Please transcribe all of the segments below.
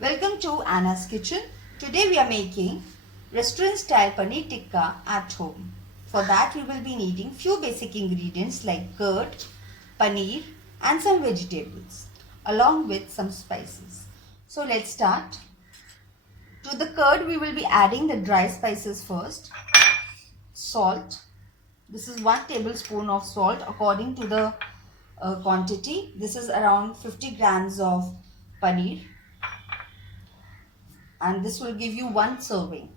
Welcome to Anna's Kitchen. Today we are making restaurant style paneer tikka at home. For that we will be needing few basic ingredients like curd, paneer and some vegetables along with some spices. So let's start. To the curd we will be adding the dry spices first. Salt. This is 1 tablespoon of salt according to the quantity. This is around 50 grams of paneer and this will give you 1 serving.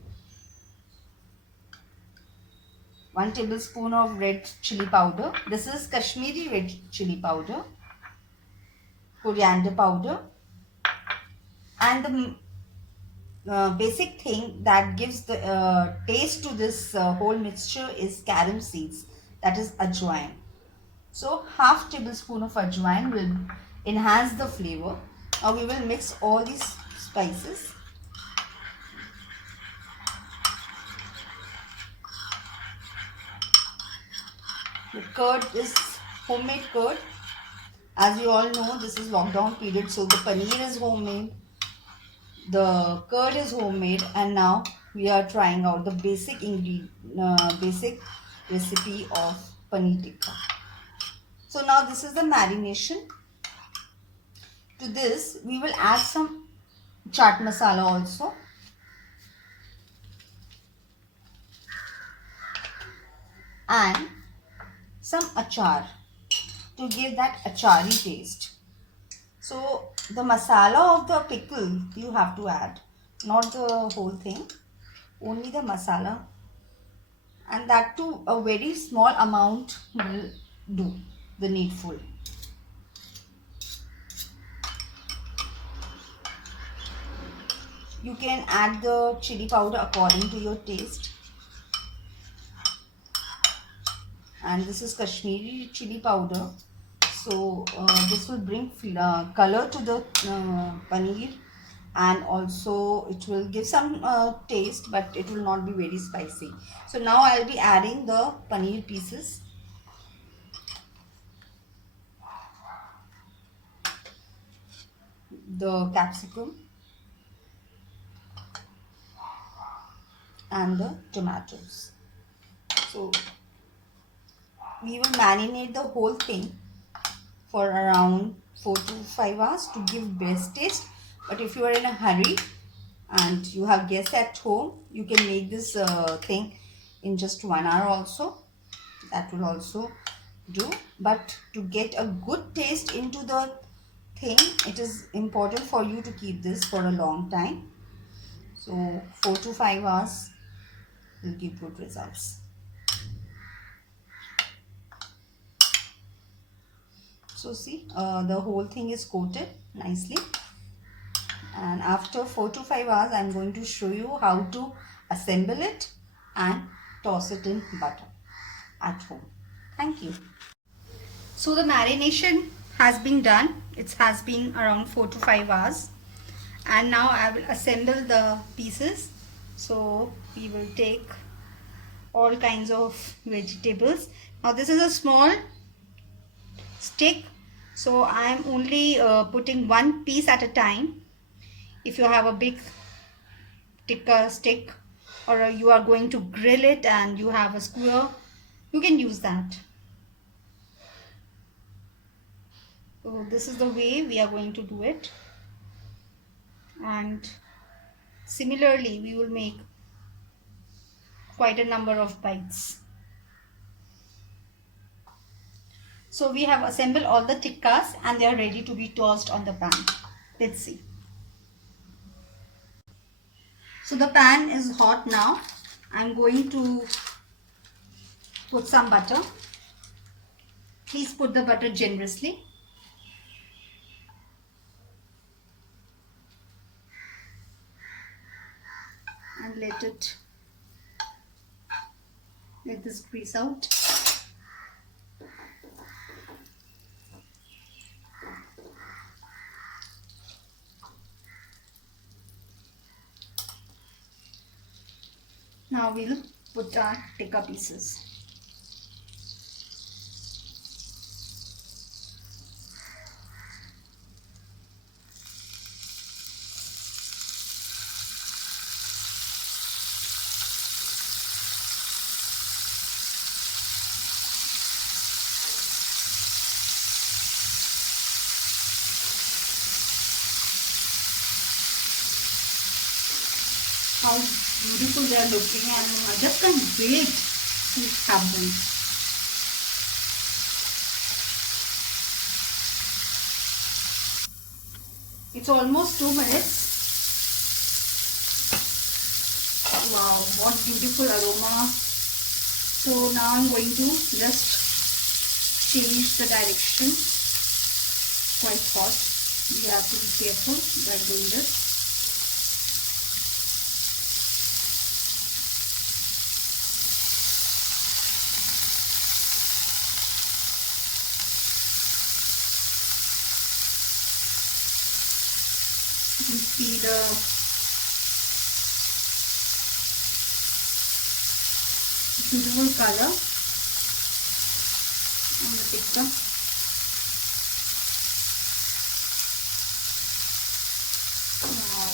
1 tablespoon of red chili powder. This is Kashmiri red chili powder, coriander powder, and the basic thing that gives the taste to this whole mixture is carom seeds, that is ajwain. So half tablespoon of ajwain will enhance the flavor. Now we will mix all these spices. The curd is homemade curd. As you all know, this is lockdown period, so the paneer is homemade, the curd is homemade, and now we are trying out the basic recipe of paneer tikka. So now this is the marination. To this we will add some chaat masala also, and some achar to give that achari taste. So the masala of the pickle you have to add, not the whole thing, only the masala, and that too a very small amount will do the needful. You can add the chili powder according to your taste, and this is Kashmiri chili powder, so this will bring color to the paneer, and also it will give some taste, but it will not be very spicy. So now I'll be adding the paneer pieces. The capsicum and the tomatoes. So we will marinate the whole thing for around 4 to 5 hours to give best taste. But if you are in a hurry and you have guests at home, you can make this thing in just 1 hour also. That will also do. But to get a good taste into the thing, it is important for you to keep this for a long time. So 4 to 5 hours will give good results. So see, the whole thing is coated nicely, and after 4 to 5 hours I'm going to show you how to assemble it and toss it in butter at home. Thank you. So the marination has been done. It has been around 4 to 5 hours, and now I will assemble the pieces. So we will take all kinds of vegetables. Now this is a small stick, so I am only putting one piece at a time. If you have a big tikka stick, or you are going to grill it and you have a skewer, you can use that. So this is the way we are going to do it, and similarly we will make quite a number of bites. So we have assembled all the tikkas and they are ready to be tossed on the pan. Let's see. So the pan is hot now. I'm going to put some butter. Please put the butter generously. And let this grease out. Now we'll put our tikka pieces. how beautiful they are looking, and I just can't wait to have them. It's almost 2 minutes. Wow, what beautiful aroma. So now I'm going to just change the direction. Quite hot. We have to be careful by doing this. You can see the beautiful color on the tikka. Wow.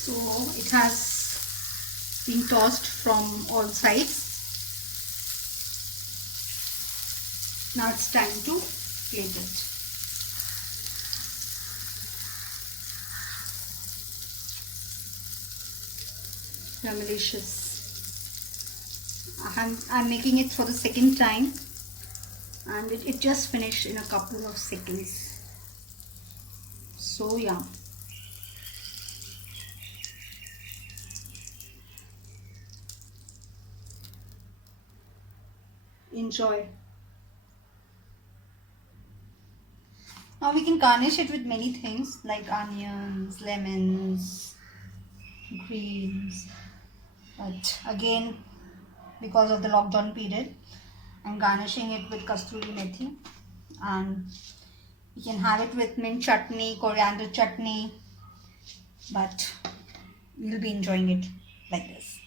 So it has been tossed from all sides. Now it's time to plate it. Delicious. I'm making it for the second time, and it just finished in a couple of seconds. So yum. Enjoy. Now we can garnish it with many things like onions, lemons, greens. But again, because of the lockdown period, I'm garnishing it with kasturi methi, and you can have it with mint chutney, coriander chutney, but you'll be enjoying it like this.